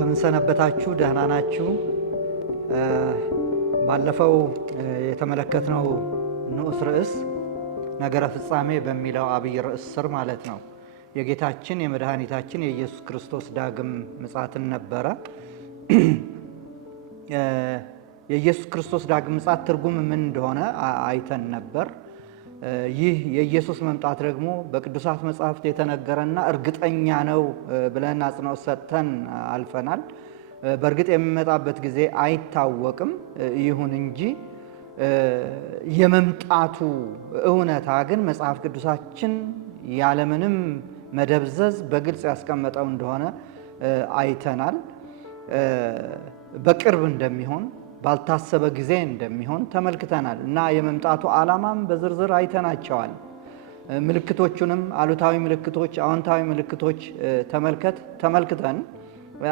እንደምን ሰነበታችሁ? ደህና ናችሁ? ባለፈው የተመለከትነው ንዑስ ርዕስ ነገረ ፍጻሜ በሚለው አብይ ርዕስ ስር ማለት ነው የጌታችን የመድኃኒታችን የኢየሱስ ክርስቶስ ዳግም ምጽአትን ነበረ። የኢየሱስ ክርስቶስ ዳግም ምጽአት ትርጉም ምን እንደሆነ አይተን ነበር። ይህ የኢየሱስ መምጣት ደግሞ በቅዱሳት መጻሕፍት የተነገረና እርግጠኛ ነው ብለን አጽንኦት ሰጥተን አልፈናል። በእርግጥ የሚመጣበት ጊዜ አይታወቅም። ይሁን እንጂ የመምጣቱ እውነታ ግን መጽሐፍ ቅዱሳችን ያለምንም መደብዘዝ በግልጽ ያስቀመጠው እንደሆነ አይተናል። በቅርብ እንደሚሆን ባልታሰበ ጊዜ እንደሚሆን ተመልክተናል እና የመምጣቱ ዓላማም በዝርዝር አይተናቸዋል። ምልክቶቹንም አሉታዊ ምልክቶች፣ አዎንታዊ ምልክቶች ተመልክተን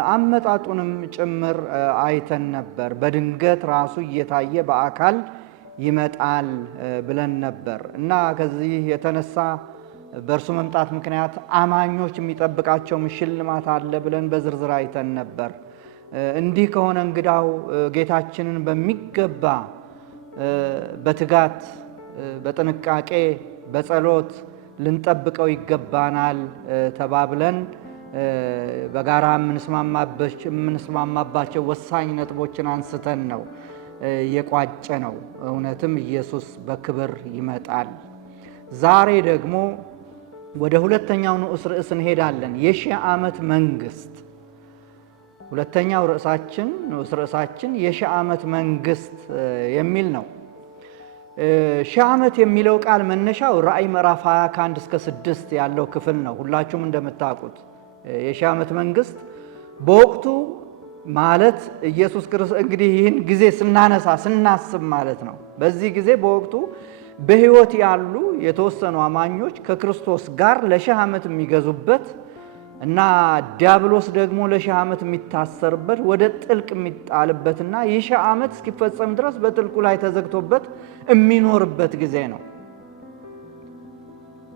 አመጣጡንም ጭምር አይተን ነበር። በድንገት ራሱ እየታየ በአካል ይመጣል ብለን ነበር እና ከዚህ የተነሳ በእርሱ መምጣት ምክንያት አማኞች የሚጠብቃቸው ሽልማት አለ ብለን በዝርዝር አይተን ነበር። እንዲህ ከሆነ እንግዳው ጌታችንን በሚገባ በትጋት በጥንቃቄ በጸሎት ልንጠብቀው ይገባናል ተባብለን በጋራ የምንስማማባቸው ወሳኝ ነጥቦችን አንስተን ነው የቋጨ ነው። እውነትም ኢየሱስ በክብር ይመጣል። ዛሬ ደግሞ ወደ ሁለተኛው ንዑስ ርዕስ እንሄዳለን። የሺህ ዓመት መንግስት። ሁለተኛው ንዑስ ርዕሳችን የሺህ ዓመት መንግስት የሚል ነው። ሺህ ዓመት የሚለው ቃል መነሻው ራእይ ምዕራፍ 20 ከ1 እስከ 6 ያለው ክፍል ነው። ሁላችሁም እንደምታውቁት የሺህ ዓመት መንግስት በወቅቱ ማለት ኢየሱስ ክርስቶስ እንግዲህ ይህን ጊዜ ስናስብ ማለት ነው። በዚህ ጊዜ በወቅቱ በሕይወት ያሉ የተወሰኑ አማኞች ከክርስቶስ ጋር ለሺህ ዓመት የሚገዙበት እና ዲያብሎስ ደግሞ ለሺህ ዓመት የሚታሰርበት ወደ ጥልቅ የሚጣልበትና ይህ ሺህ ዓመት እስኪፈጸም ድረስ በጥልቁ ላይ ተዘግቶበት የሚኖርበት ጊዜ ነው።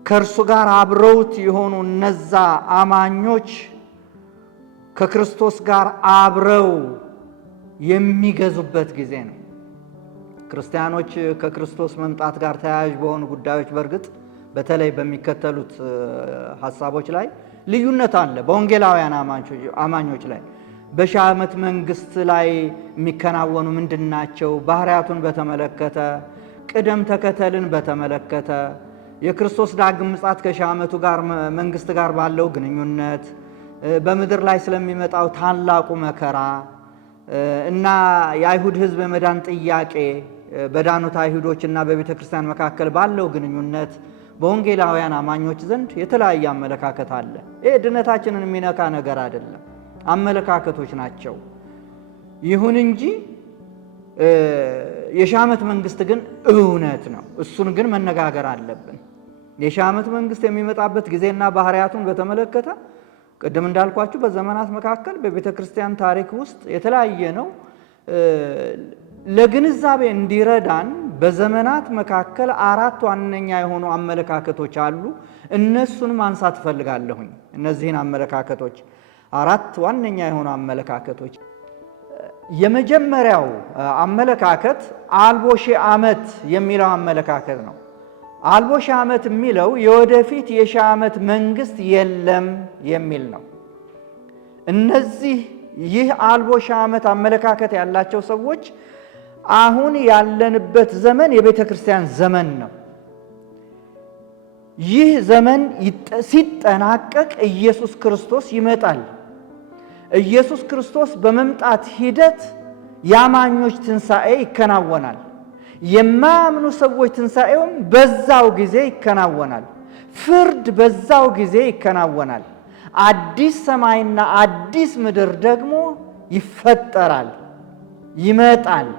ከእርሱ ጋር አብረውት የሆኑ እነዛ አማኞች ከክርስቶስ ጋር አብረው የሚገዙበት ጊዜ ነው። ክርስቲያኖች ከክርስቶስ መምጣት ጋር ተያያዥ በሆኑ ጉዳዮች በእርግጥ በተለይ በሚከተሉት ሐሳቦች ላይ ልዩነት አለ። በወንጌላውያን አማኞች ላይ በሺህ ዓመት መንግስት ላይ የሚከናወኑ ምንድናቸው? ባህሪያቱን በተመለከተ፣ ቅደም ተከተልን በተመለከተ፣ የክርስቶስ ዳግም ምጽአት ከሺህ ዓመቱ ጋር መንግስት ጋር ባለው ግንኙነት፣ በምድር ላይ ስለሚመጣው ታላቁ መከራ እና የአይሁድ ሕዝብ የመዳን ጥያቄ በዳኑት አይሁዶችና በቤተ ክርስቲያን መካከል ባለው ግንኙነት በወንጌላውያን አማኞች ዘንድ የተለያየ አመለካከት አለ። ይህ ድነታችንን የሚነካ ነገር አይደለም፣ አመለካከቶች ናቸው። ይሁን እንጂ የሺህ ዓመት መንግስት ግን እውነት ነው። እሱን ግን መነጋገር አለብን። የሺህ ዓመት መንግስት የሚመጣበት ጊዜና ባህሪያቱን በተመለከተ ቅድም እንዳልኳችሁ በዘመናት መካከል በቤተ ክርስቲያን ታሪክ ውስጥ የተለያየ ነው። ለግንዛቤ እንዲረዳን በዘመናት መካከል 4 ዋነኛ የሆኑ አመለካከቶች አሉ። እነሱን ማንሳት እፈልጋለሁኝ። እነዚህን አመለካከቶች 4 ዋነኛ የሆኑ አመለካከቶች። የመጀመሪያው አመለካከት አልቦ ሺህ ዓመት የሚለው አመለካከት ነው። አልቦ ሺህ ዓመት የሚለው የወደፊት የሺህ ዓመት መንግስት የለም የሚል ነው። ይህ አልቦ ሺህ ዓመት አመለካከት ያላቸው ሰዎች አሁን ያለንበት ዘመን የቤተ ክርስቲያን ዘመን ነው። ይህ ዘመን ሲጠናቀቅ ኢየሱስ ክርስቶስ ይመጣል። ኢየሱስ ክርስቶስ በመምጣት ሂደት የአማኞች ትንሣኤ ይከናወናል። የማያምኑ ሰዎች ትንሣኤውም በዛው ጊዜ ይከናወናል። ፍርድ በዛው ጊዜ ይከናወናል። አዲስ ሰማይና አዲስ ምድር ደግሞ ይፈጠራል፣ ይመጣል።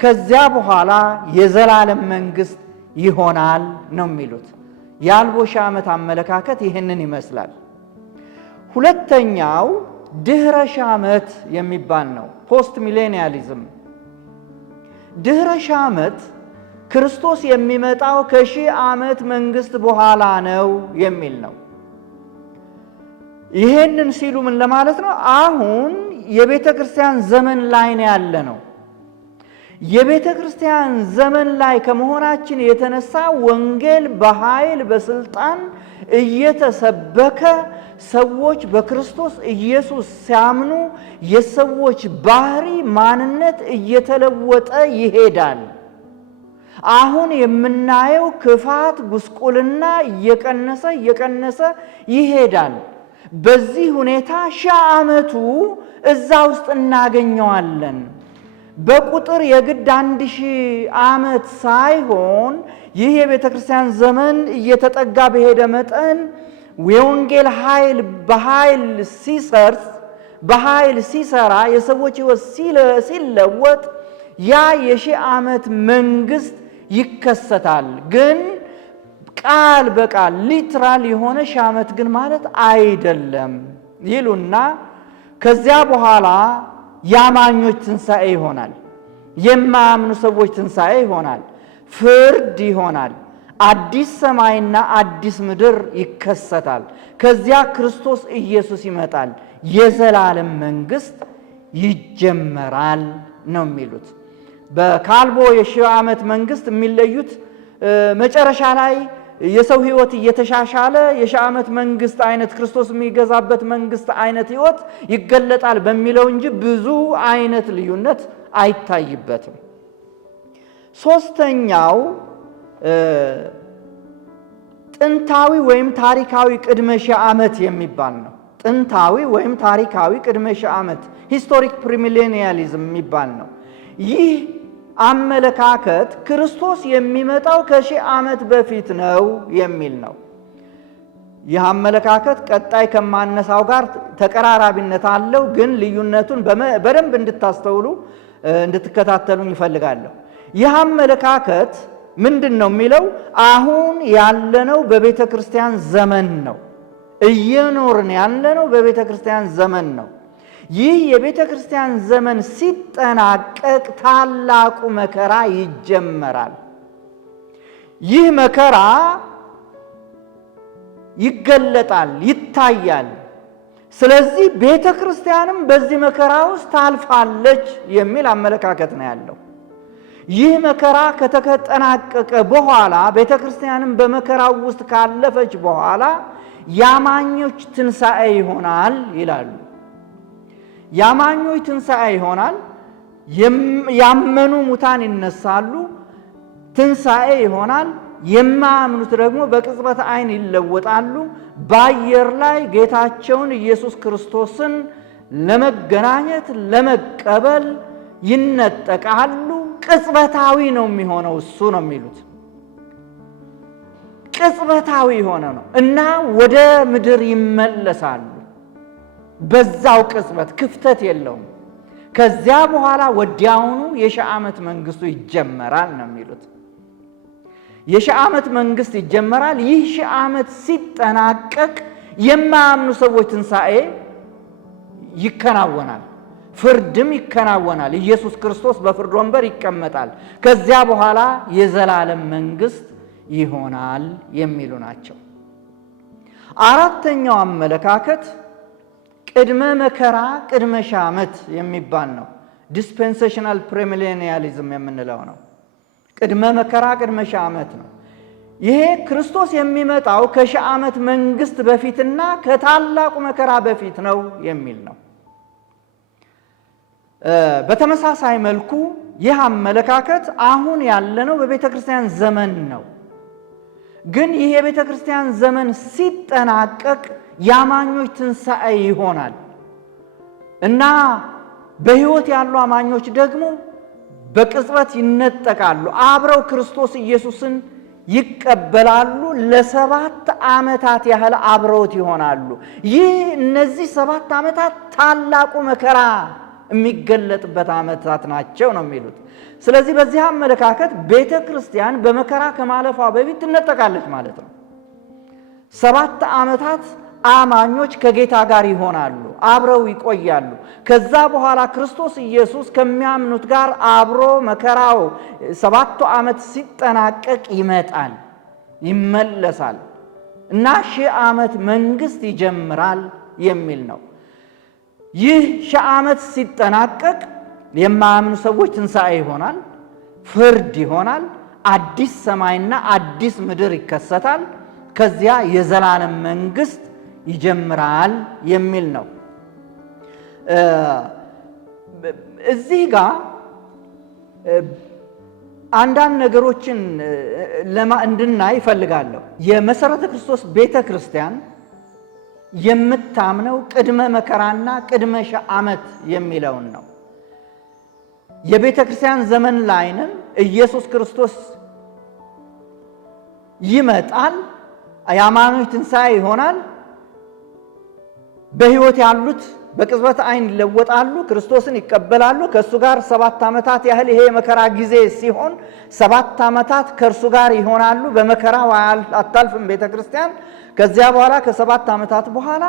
ከዚያ በኋላ የዘላለም መንግስት ይሆናል ነው የሚሉት። የአልቦ ሺህ ዓመት አመለካከት ይህንን ይመስላል። ሁለተኛው ድህረ ሺህ ዓመት የሚባል ነው። ፖስት ሚሌኒያሊዝም። ድህረ ሺህ ዓመት ክርስቶስ የሚመጣው ከሺህ ዓመት መንግስት በኋላ ነው የሚል ነው። ይሄንን ሲሉ ምን ለማለት ነው? አሁን የቤተ ክርስቲያን ዘመን ላይ ነው ያለ ነው። የቤተ ክርስቲያን ዘመን ላይ ከመሆናችን የተነሳ ወንጌል በኃይል በስልጣን እየተሰበከ ሰዎች በክርስቶስ ኢየሱስ ሲያምኑ የሰዎች ባህሪ ማንነት እየተለወጠ ይሄዳል። አሁን የምናየው ክፋት፣ ጉስቁልና እየቀነሰ ይሄዳል። በዚህ ሁኔታ 1000 ዓመቱ እዛ ውስጥ እናገኘዋለን። በቁጥር የግድ 1000 ዓመት ሳይሆን ይህ የቤተ ክርስቲያን ዘመን እየተጠጋ በሄደ መጠን የወንጌል ኃይል በኃይል ሲሰራ የሰዎች ሕይወት ሲለወጥ ያ የ1000 ዓመት መንግስት ይከሰታል። ግን ቃል በቃል ሊትራል የሆነ 1000 ዓመት ግን ማለት አይደለም ይሉና ከዚያ በኋላ ያማኞች ትንሣኤ ይሆናል። የማያምኑ ሰዎች ትንሣኤ ይሆናል። ፍርድ ይሆናል። አዲስ ሰማይና አዲስ ምድር ይከሰታል። ከዚያ ክርስቶስ ኢየሱስ ይመጣል። የዘላለም መንግስት ይጀመራል ነው የሚሉት። በካልቦ የ1000 ዓመት መንግስት የሚለዩት መጨረሻ ላይ የሰው ህይወት እየተሻሻለ የ1000 ዓመት መንግስት አይነት ክርስቶስ የሚገዛበት መንግስት አይነት ህይወት ይገለጣል በሚለው እንጂ ብዙ አይነት ልዩነት አይታይበትም። ሶስተኛው ጥንታዊ ወይም ታሪካዊ ቅድመ 1000 ዓመት የሚባል ነው። ጥንታዊ ወይም ታሪካዊ ቅድመ 1000 ዓመት ሂስቶሪክ ፕሪሚሌኒያሊዝም የሚባል ነው። ይህ አመለካከት ክርስቶስ የሚመጣው ከ1000 ዓመት በፊት ነው የሚል ነው። ይህ አመለካከት ቀጣይ ከማነሳው ጋር ተቀራራቢነት አለው፣ ግን ልዩነቱን በደንብ እንድታስተውሉ እንድትከታተሉኝ ይፈልጋለሁ። ይህ አመለካከት ምንድን ነው የሚለው? አሁን ያለነው በቤተ ክርስቲያን ዘመን ነው። እየኖርን ያለነው በቤተ ክርስቲያን ዘመን ነው። ይህ የቤተ ክርስቲያን ዘመን ሲጠናቀቅ ታላቁ መከራ ይጀመራል። ይህ መከራ ይገለጣል፣ ይታያል። ስለዚህ ቤተ ክርስቲያንም በዚህ መከራ ውስጥ ታልፋለች የሚል አመለካከት ነው ያለው። ይህ መከራ ከተጠናቀቀ በኋላ ቤተ ክርስቲያንም በመከራው ውስጥ ካለፈች በኋላ ያማኞች ትንሣኤ ይሆናል ይላሉ። ያማኞች ትንሣኤ ይሆናል። ያመኑ ሙታን ይነሳሉ፣ ትንሣኤ ይሆናል። የማያምኑት ደግሞ በቅጽበት ዓይን ይለወጣሉ። በአየር ላይ ጌታቸውን ኢየሱስ ክርስቶስን ለመገናኘት ለመቀበል ይነጠቃሉ። ቅጽበታዊ ነው የሚሆነው እሱ ነው የሚሉት። ቅጽበታዊ የሆነ ነው እና ወደ ምድር ይመለሳሉ። በዛው ቅጽበት ክፍተት የለውም። ከዚያ በኋላ ወዲያውኑ የ1000 ዓመት መንግስቱ ይጀመራል ነው የሚሉት። የ1000 ዓመት መንግስት ይጀመራል። ይህ 1000 ዓመት ሲጠናቀቅ የማያምኑ ሰዎች ትንሣኤ ይከናወናል፣ ፍርድም ይከናወናል። ኢየሱስ ክርስቶስ በፍርድ ወንበር ይቀመጣል። ከዚያ በኋላ የዘላለም መንግስት ይሆናል የሚሉ ናቸው። አራተኛው አመለካከት ቅድመ መከራ ቅድመ 1000 ዓመት የሚባል ነው። ዲስፔንሴሽናል ፕሪሚሌኒያሊዝም የምንለው ነው። ቅድመ መከራ ቅድመ 1000 ዓመት ነው። ይሄ ክርስቶስ የሚመጣው ከ1000 ዓመት መንግስት በፊትና ከታላቁ መከራ በፊት ነው የሚል ነው። በተመሳሳይ መልኩ ይህ አመለካከት አሁን ያለነው በቤተ ክርስቲያን ዘመን ነው። ግን ይህ የቤተ ክርስቲያን ዘመን ሲጠናቀቅ የአማኞች ትንሣኤ ይሆናል እና በሕይወት ያሉ አማኞች ደግሞ በቅጽበት ይነጠቃሉ። አብረው ክርስቶስ ኢየሱስን ይቀበላሉ። ለ7 ዓመታት ያህል አብረውት ይሆናሉ። ይህ እነዚህ 7 ዓመታት ታላቁ መከራ የሚገለጥበት ዓመታት ናቸው ነው የሚሉት። ስለዚህ በዚህ አመለካከት ቤተ ክርስቲያን በመከራ ከማለፏ በፊት ትነጠቃለች ማለት ነው። 7 ዓመታት አማኞች ከጌታ ጋር ይሆናሉ፣ አብረው ይቆያሉ። ከዛ በኋላ ክርስቶስ ኢየሱስ ከሚያምኑት ጋር አብሮ መከራው 7 ዓመት ሲጠናቀቅ ይመጣል፣ ይመለሳል እና 1000 ዓመት መንግስት ይጀምራል የሚል ነው። ይህ ሺህ ዓመት ሲጠናቀቅ የማያምኑ ሰዎች ትንሣኤ ይሆናል፣ ፍርድ ይሆናል፣ አዲስ ሰማይና አዲስ ምድር ይከሰታል፣ ከዚያ የዘላለም መንግስት ይጀምራል የሚል ነው። እዚህ ጋር አንዳንድ ነገሮችን እንድናይ እፈልጋለሁ። የመሰረተ ክርስቶስ ቤተ ክርስቲያን የምታምነው ቅድመ መከራና ቅድመ ሺህ ዓመት የሚለውን ነው። የቤተ ክርስቲያን ዘመን ላይንም ኢየሱስ ክርስቶስ ይመጣል፣ የአማኞች ትንሣኤ ይሆናል፣ በሕይወት ያሉት በቅጽበት ዓይን ይለወጣሉ፣ ክርስቶስን ይቀበላሉ። ከእሱ ጋር 7 ዓመታት ያህል ይሄ የመከራ ጊዜ ሲሆን 7 ዓመታት ከእርሱ ጋር ይሆናሉ። በመከራው አታልፍም ቤተ ክርስቲያን። ከዚያ በኋላ ከ7 ዓመታት በኋላ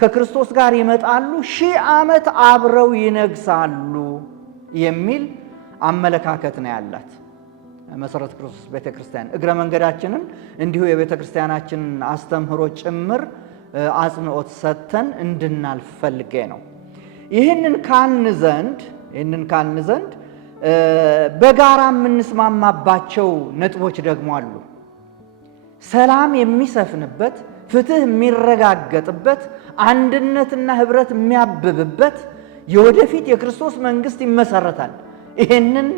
ከክርስቶስ ጋር ይመጣሉ፣ 1000 ዓመት አብረው ይነግሳሉ የሚል አመለካከት ነው ያላት መሰረተ ክርስቶስ ቤተ ክርስቲያን። እግረ መንገዳችንን እንዲሁ የቤተ ክርስቲያናችንን አስተምህሮ ጭምር አጽንዖት ሰጥተን እንድናልፍ ፈልጌ ነው። ይህንን ካልን ዘንድ በጋራ የምንስማማባቸው ነጥቦች ደግሞ አሉ። ሰላም የሚሰፍንበት፣ ፍትህ የሚረጋገጥበት፣ አንድነትና ህብረት የሚያብብበት የወደፊት የክርስቶስ መንግስት ይመሰረታል። ይህንን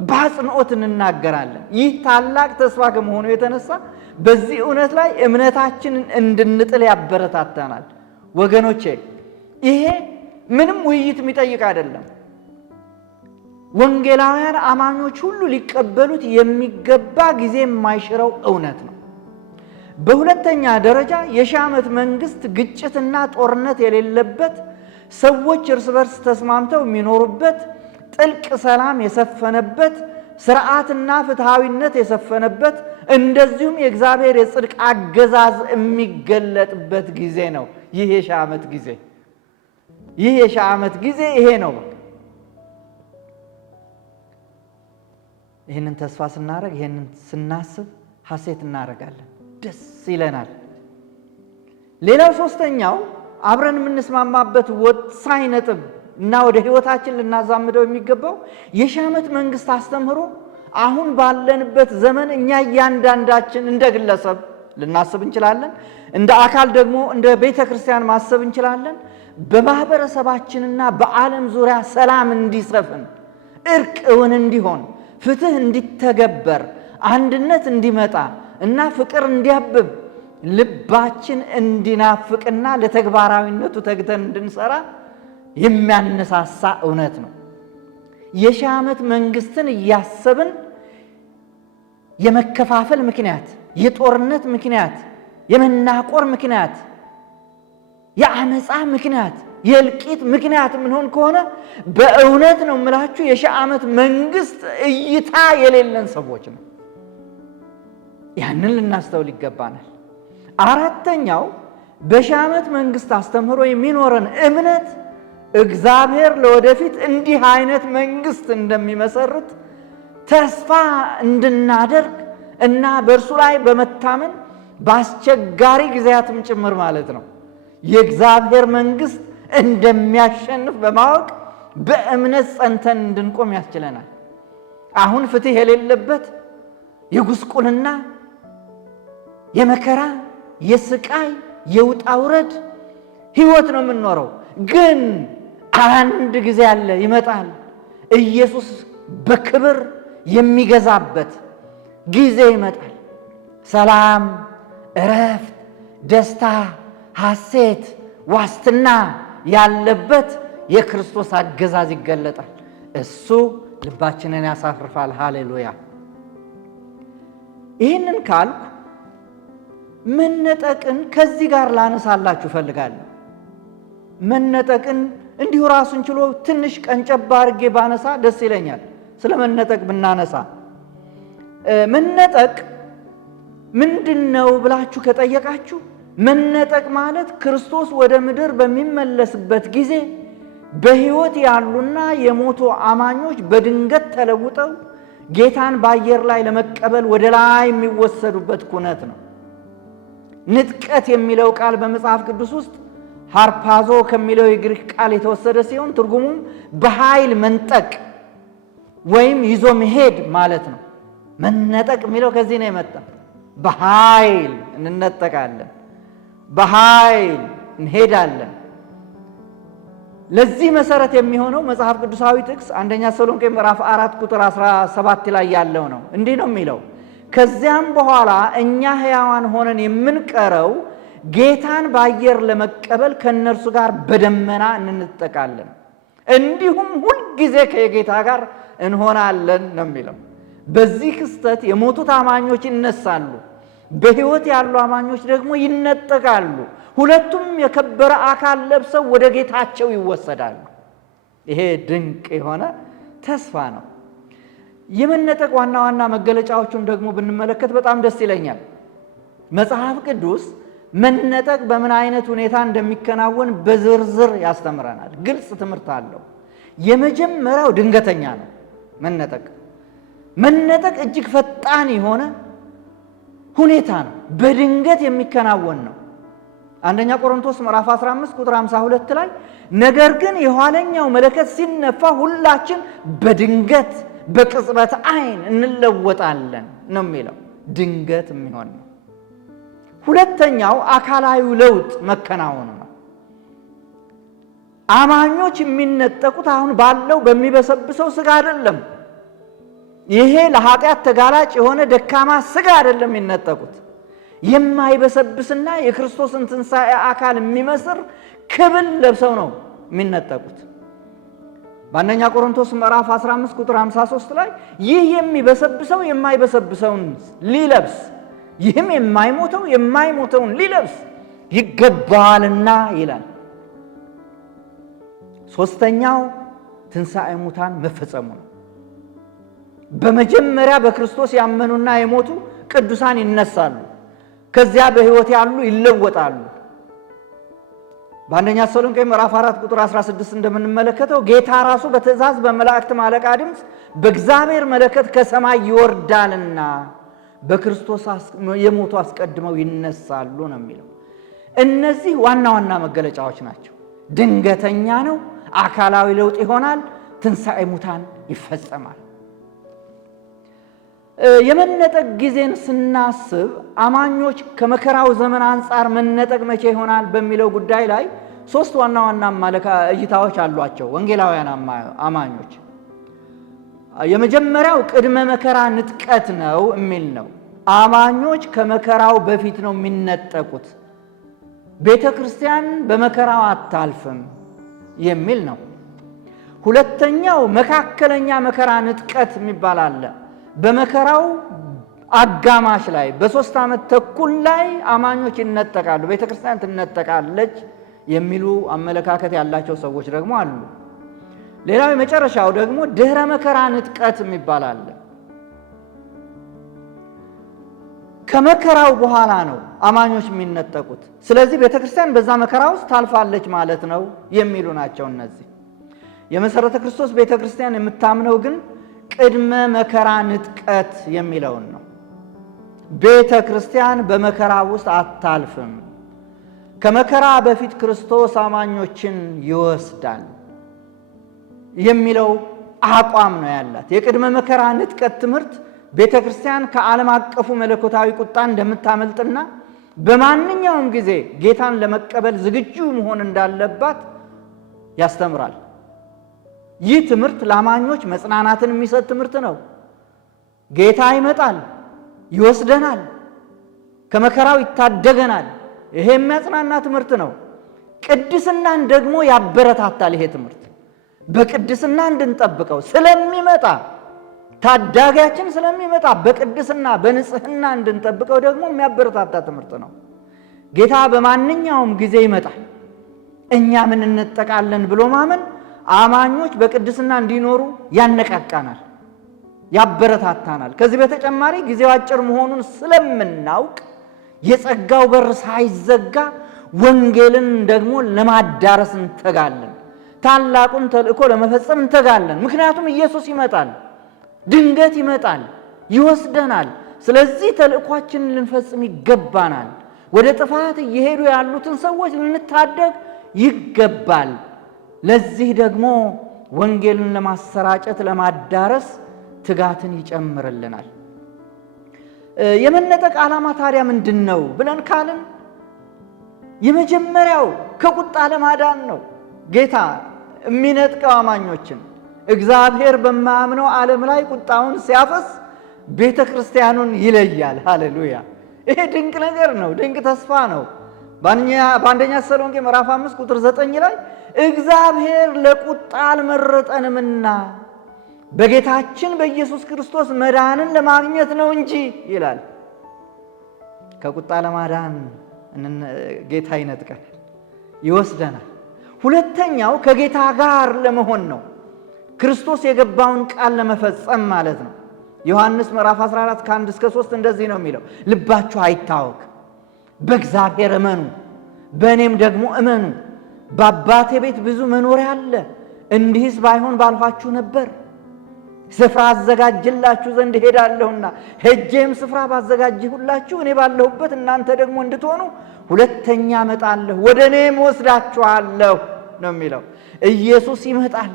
በአጽንዖት እንናገራለን። ይህ ታላቅ ተስፋ ከመሆኑ የተነሳ በዚህ እውነት ላይ እምነታችንን እንድንጥል ያበረታታናል። ወገኖቼ ይሄ ምንም ውይይት የሚጠይቅ አይደለም። ወንጌላውያን አማኞች ሁሉ ሊቀበሉት የሚገባ ጊዜ የማይሽረው እውነት ነው። በሁለተኛ ደረጃ የ1000 ዓመት መንግስት ግጭትና ጦርነት የሌለበት፣ ሰዎች እርስ በርስ ተስማምተው የሚኖሩበት፣ ጥልቅ ሰላም የሰፈነበት፣ ስርዓትና ፍትሃዊነት የሰፈነበት፣ እንደዚሁም የእግዚአብሔር የጽድቅ አገዛዝ የሚገለጥበት ጊዜ ነው። ይህ የ1000 ዓመት ጊዜ የ1000 ዓመት ጊዜ ይሄ ነው። ይህንን ተስፋ ስናደርግ፣ ይህንን ስናስብ ሐሴት እናደርጋለን፣ ደስ ይለናል። ሌላው ሶስተኛው አብረን የምንስማማበት ወሳኝ ነጥብ እና ወደ ህይወታችን ልናዛምደው የሚገባው የ1000 ዓመት መንግስት አስተምህሮ አሁን ባለንበት ዘመን እኛ እያንዳንዳችን እንደ ግለሰብ ልናስብ እንችላለን፣ እንደ አካል ደግሞ እንደ ቤተ ክርስቲያን ማሰብ እንችላለን። በማህበረሰባችንና በዓለም ዙሪያ ሰላም እንዲሰፍን፣ እርቅ እውን እንዲሆን፣ ፍትህ እንዲተገበር፣ አንድነት እንዲመጣ እና ፍቅር እንዲያብብ ልባችን እንዲናፍቅና ለተግባራዊነቱ ተግተን እንድንሰራ የሚያነሳሳ እውነት ነው። የ1000 ዓመት መንግስትን እያሰብን የመከፋፈል ምክንያት፣ የጦርነት ምክንያት፣ የመናቆር ምክንያት፣ የአመፃ ምክንያት፣ የእልቂት ምክንያት ምንሆን ከሆነ በእውነት ነው የምላችሁ የ1000 ዓመት መንግስት እይታ የሌለን ሰዎች ነው። ያንን ልናስተውል ይገባናል። አራተኛው በ1000 ዓመት መንግስት አስተምህሮ የሚኖረን እምነት እግዚአብሔር ለወደፊት እንዲህ አይነት መንግስት እንደሚመሰርት ተስፋ እንድናደርግ እና በእርሱ ላይ በመታመን በአስቸጋሪ ጊዜያትም ጭምር ማለት ነው የእግዚአብሔር መንግስት እንደሚያሸንፍ በማወቅ በእምነት ጸንተን እንድንቆም ያስችለናል። አሁን ፍትህ የሌለበት የጉስቁልና፣ የመከራ፣ የስቃይ፣ የውጣ ውረድ ህይወት ነው የምንኖረው። ግን አንድ ጊዜ አለ፣ ይመጣል። ኢየሱስ በክብር የሚገዛበት ጊዜ ይመጣል። ሰላም፣ እረፍት፣ ደስታ፣ ሐሴት፣ ዋስትና ያለበት የክርስቶስ አገዛዝ ይገለጣል። እሱ ልባችንን ያሳርፋል። ሃሌሉያ። ይህንን ካልኩ መነጠቅን ከዚህ ጋር ላነሳላችሁ እፈልጋለሁ። መነጠቅን እንዲሁ ራሱን ችሎ ትንሽ ቀንጨብ አድርጌ ባነሳ ደስ ይለኛል። ስለ መነጠቅ ብናነሳ መነጠቅ ምንድን ነው ብላችሁ ከጠየቃችሁ መነጠቅ ማለት ክርስቶስ ወደ ምድር በሚመለስበት ጊዜ በሕይወት ያሉና የሞቱ አማኞች በድንገት ተለውጠው ጌታን በአየር ላይ ለመቀበል ወደ ላይ የሚወሰዱበት ኩነት ነው። ንጥቀት የሚለው ቃል በመጽሐፍ ቅዱስ ውስጥ ሃርፓዞ ከሚለው የግሪክ ቃል የተወሰደ ሲሆን ትርጉሙም በኃይል መንጠቅ ወይም ይዞ መሄድ ማለት ነው። መነጠቅ የሚለው ከዚህ ነው የመጣ። በኃይል እንነጠቃለን፣ በኃይል እንሄዳለን። ለዚህ መሰረት የሚሆነው መጽሐፍ ቅዱሳዊ ጥቅስ አንደኛ ተሰሎንቄ ምዕራፍ 4 ቁጥር 17 ላይ ያለው ነው። እንዲህ ነው የሚለው፣ ከዚያም በኋላ እኛ ሕያዋን ሆነን የምንቀረው ጌታን በአየር ለመቀበል ከእነርሱ ጋር በደመና እንነጠቃለን፣ እንዲሁም ሁልጊዜ ከጌታ ጋር እንሆናለን ነው የሚለው። በዚህ ክስተት የሞቱት አማኞች ይነሳሉ፣ በሕይወት ያሉ አማኞች ደግሞ ይነጠቃሉ። ሁለቱም የከበረ አካል ለብሰው ወደ ጌታቸው ይወሰዳሉ። ይሄ ድንቅ የሆነ ተስፋ ነው። የመነጠቅ ዋና ዋና መገለጫዎቹን ደግሞ ብንመለከት በጣም ደስ ይለኛል። መጽሐፍ ቅዱስ መነጠቅ በምን አይነት ሁኔታ እንደሚከናወን በዝርዝር ያስተምረናል። ግልጽ ትምህርት አለው። የመጀመሪያው ድንገተኛ ነው። መነጠቅ እጅግ ፈጣን የሆነ ሁኔታ ነው። በድንገት የሚከናወን ነው። አንደኛ ቆሮንቶስ ምዕራፍ 15 ቁጥር 52 ላይ ነገር ግን የኋለኛው መለከት ሲነፋ ሁላችን በድንገት በቅጽበት ዓይን እንለወጣለን ነው የሚለው። ድንገት የሚሆን ነው። ሁለተኛው አካላዊ ለውጥ መከናወኑ ነው። አማኞች የሚነጠቁት አሁን ባለው በሚበሰብሰው ስጋ አይደለም። ይሄ ለኃጢአት ተጋላጭ የሆነ ደካማ ስጋ አይደለም የሚነጠቁት። የማይበሰብስና የክርስቶስን ትንሣኤ አካል የሚመስር ክብል ለብሰው ነው የሚነጠቁት። በአንደኛ ቆሮንቶስ ምዕራፍ 15 ቁጥር 53 ላይ ይህ የሚበሰብሰው የማይበሰብሰውን ሊለብስ፣ ይህም የማይሞተው የማይሞተውን ሊለብስ ይገባልና ይላል። ሶስተኛው ትንሣኤ ሙታን መፈጸሙ ነው። በመጀመሪያ በክርስቶስ ያመኑና የሞቱ ቅዱሳን ይነሳሉ። ከዚያ በሕይወት ያሉ ይለወጣሉ። በአንደኛ ተሰሎንቄ ምዕራፍ 4 ቁጥር 16 እንደምንመለከተው ጌታ ራሱ በትእዛዝ በመላእክት አለቃ ድምፅ በእግዚአብሔር መለከት ከሰማይ ይወርዳልና በክርስቶስ የሞቱ አስቀድመው ይነሳሉ ነው የሚለው። እነዚህ ዋና ዋና መገለጫዎች ናቸው። ድንገተኛ ነው። አካላዊ ለውጥ ይሆናል። ትንሣኤ ሙታን ይፈጸማል። የመነጠቅ ጊዜን ስናስብ አማኞች ከመከራው ዘመን አንጻር መነጠቅ መቼ ይሆናል በሚለው ጉዳይ ላይ ሶስት ዋና ዋና እይታዎች አሏቸው ወንጌላውያን አማኞች። የመጀመሪያው ቅድመ መከራ ንጥቀት ነው የሚል ነው። አማኞች ከመከራው በፊት ነው የሚነጠቁት። ቤተ ክርስቲያን በመከራው አታልፍም የሚል ነው። ሁለተኛው መካከለኛ መከራ ንጥቀት የሚባል አለ። በመከራው አጋማሽ ላይ በ3 ዓመት ተኩል ላይ አማኞች ይነጠቃሉ፣ ቤተ ክርስቲያን ትነጠቃለች የሚሉ አመለካከት ያላቸው ሰዎች ደግሞ አሉ። ሌላው የመጨረሻው ደግሞ ድህረ መከራ ንጥቀት የሚባል አለ። ከመከራው በኋላ ነው አማኞች የሚነጠቁት። ስለዚህ ቤተ ክርስቲያን በዛ መከራ ውስጥ ታልፋለች ማለት ነው የሚሉ ናቸው እነዚህ። የመሰረተ ክርስቶስ ቤተ ክርስቲያን የምታምነው ግን ቅድመ መከራ ንጥቀት የሚለውን ነው። ቤተ ክርስቲያን በመከራ ውስጥ አታልፍም። ከመከራ በፊት ክርስቶስ አማኞችን ይወስዳል የሚለው አቋም ነው ያላት። የቅድመ መከራ ንጥቀት ትምህርት ቤተ ክርስቲያን ከዓለም አቀፉ መለኮታዊ ቁጣ እንደምታመልጥና በማንኛውም ጊዜ ጌታን ለመቀበል ዝግጁ መሆን እንዳለባት ያስተምራል። ይህ ትምህርት ለአማኞች መጽናናትን የሚሰጥ ትምህርት ነው። ጌታ ይመጣል፣ ይወስደናል፣ ከመከራው ይታደገናል። ይሄ የሚያጽናና ትምህርት ነው። ቅድስናን ደግሞ ያበረታታል። ይሄ ትምህርት በቅድስና እንድንጠብቀው ስለሚመጣ፣ ታዳጊያችን ስለሚመጣ በቅድስና በንጽህና እንድንጠብቀው ደግሞ የሚያበረታታ ትምህርት ነው። ጌታ በማንኛውም ጊዜ ይመጣል። እኛ ምን እንጠቃለን ብሎ ማመን አማኞች በቅድስና እንዲኖሩ ያነቃቃናል፣ ያበረታታናል። ከዚህ በተጨማሪ ጊዜው አጭር መሆኑን ስለምናውቅ የጸጋው በር ሳይዘጋ ወንጌልን ደግሞ ለማዳረስ እንተጋለን። ታላቁን ተልእኮ ለመፈጸም እንተጋለን። ምክንያቱም ኢየሱስ ይመጣል፣ ድንገት ይመጣል፣ ይወስደናል። ስለዚህ ተልእኳችንን ልንፈጽም ይገባናል። ወደ ጥፋት እየሄዱ ያሉትን ሰዎች ልንታደግ ይገባል። ለዚህ ደግሞ ወንጌልን ለማሰራጨት ለማዳረስ ትጋትን ይጨምርልናል። የመነጠቅ ዓላማ ታዲያ ምንድን ነው ብለን ካልን የመጀመሪያው ከቁጣ ለማዳን ነው። ጌታ የሚነጥቀው አማኞችን እግዚአብሔር በማያምነው ዓለም ላይ ቁጣውን ሲያፈስ ቤተ ክርስቲያኑን ይለያል። ሃሌሉያ! ይሄ ድንቅ ነገር ነው፣ ድንቅ ተስፋ ነው። በአንደኛ ተሰሎንቄ ምዕራፍ 5 ቁጥር 9 ላይ እግዚአብሔር ለቁጣ አልመረጠንምና በጌታችን በኢየሱስ ክርስቶስ መዳንን ለማግኘት ነው እንጂ ይላል። ከቁጣ ለማዳን ጌታ ይነጥቀናል፣ ይወስደናል። ሁለተኛው ከጌታ ጋር ለመሆን ነው። ክርስቶስ የገባውን ቃል ለመፈጸም ማለት ነው። ዮሐንስ ምዕራፍ 14 ከ1 እስከ 3 እንደዚህ ነው የሚለው፣ ልባችሁ አይታወክ፣ በእግዚአብሔር እመኑ፣ በእኔም ደግሞ እመኑ። በአባቴ ቤት ብዙ መኖሪያ አለ፣ እንዲህስ ባይሆን ባልኋችሁ ነበር። ስፍራ አዘጋጅላችሁ ዘንድ ሄዳለሁና ሄጄም ስፍራ ባዘጋጅሁላችሁ እኔ ባለሁበት እናንተ ደግሞ እንድትሆኑ ሁለተኛ እመጣለሁ፣ ወደ እኔም ወስዳችኋለሁ ነው የሚለው። ኢየሱስ ይመጣል፣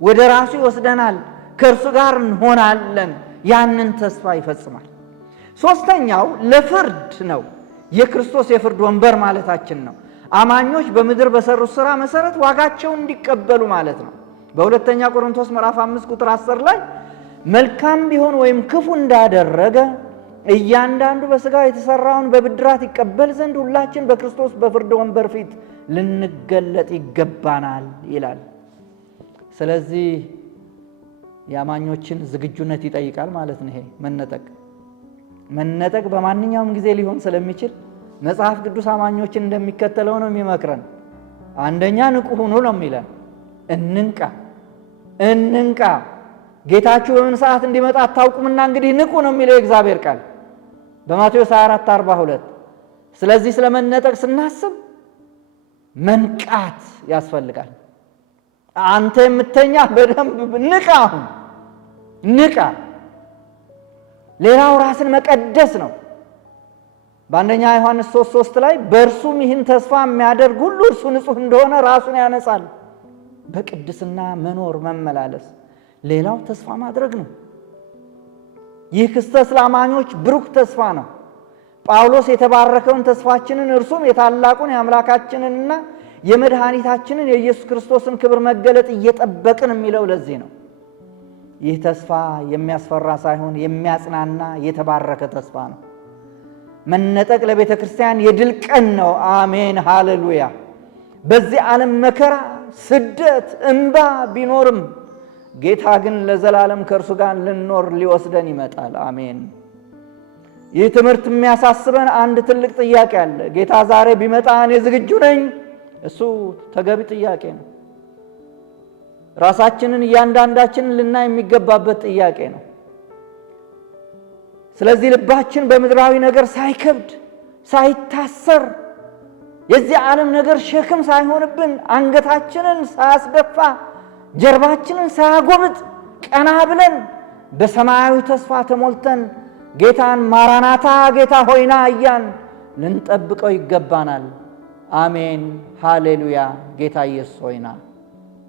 ወደ ራሱ ይወስደናል፣ ከእርሱ ጋር እንሆናለን። ያንን ተስፋ ይፈጽማል። ሶስተኛው ለፍርድ ነው። የክርስቶስ የፍርድ ወንበር ማለታችን ነው። አማኞች በምድር በሰሩት ሥራ መሰረት ዋጋቸውን እንዲቀበሉ ማለት ነው። በሁለተኛ ቆሮንቶስ ምዕራፍ 5 ቁጥር 10 ላይ መልካም ቢሆን ወይም ክፉ እንዳደረገ እያንዳንዱ በሥጋው የተሰራውን በብድራት ይቀበል ዘንድ ሁላችን በክርስቶስ በፍርድ ወንበር ፊት ልንገለጥ ይገባናል ይላል። ስለዚህ የአማኞችን ዝግጁነት ይጠይቃል ማለት ነው። ይሄ መነጠቅ በማንኛውም ጊዜ ሊሆን ስለሚችል መጽሐፍ ቅዱስ አማኞችን እንደሚከተለው ነው የሚመክረን። አንደኛ ንቁ ሁኑ ነው የሚለን። እንንቃ። ጌታችሁ በምን ሰዓት እንዲመጣ አታውቁምና እንግዲህ ንቁ ነው የሚለው የእግዚአብሔር ቃል በማቴዎስ 24:42። ስለዚህ ስለመነጠቅ ስናስብ መንቃት ያስፈልጋል። አንተ የምተኛ በደንብ ንቃ። አሁን ንቃ። ሌላው ራስን መቀደስ ነው። በአንደኛ ዮሐንስ 3:3 ላይ በእርሱም ይህን ተስፋ የሚያደርግ ሁሉ እርሱ ንጹሕ እንደሆነ ራሱን ያነጻል። በቅድስና መኖር መመላለስ ሌላው ተስፋ ማድረግ ነው። ይህ ክስተት ለአማኞች ብሩክ ተስፋ ነው። ጳውሎስ የተባረከውን ተስፋችንን እርሱም የታላቁን የአምላካችንንና የመድኃኒታችንን የኢየሱስ ክርስቶስን ክብር መገለጥ እየጠበቅን የሚለው ለዚህ ነው። ይህ ተስፋ የሚያስፈራ ሳይሆን የሚያጽናና የተባረከ ተስፋ ነው። መነጠቅ ለቤተ ክርስቲያን የድል ቀን ነው። አሜን ሃሌሉያ። በዚህ ዓለም መከራ፣ ስደት፣ እንባ ቢኖርም ጌታ ግን ለዘላለም ከእርሱ ጋር ልንኖር ሊወስደን ይመጣል። አሜን። ይህ ትምህርት የሚያሳስበን አንድ ትልቅ ጥያቄ አለ። ጌታ ዛሬ ቢመጣ እኔ ዝግጁ ነኝ? እሱ ተገቢ ጥያቄ ነው። ራሳችንን እያንዳንዳችንን ልናይ የሚገባበት ጥያቄ ነው። ስለዚህ ልባችን በምድራዊ ነገር ሳይከብድ ሳይታሰር የዚህ ዓለም ነገር ሸክም ሳይሆንብን አንገታችንን ሳያስደፋ ጀርባችንን ሳያጎብጥ ቀና ብለን በሰማያዊ ተስፋ ተሞልተን ጌታን ማራናታ ጌታ ሆይና እያን ልንጠብቀው ይገባናል። አሜን ሃሌሉያ። ጌታ ኢየሱስ ሆይና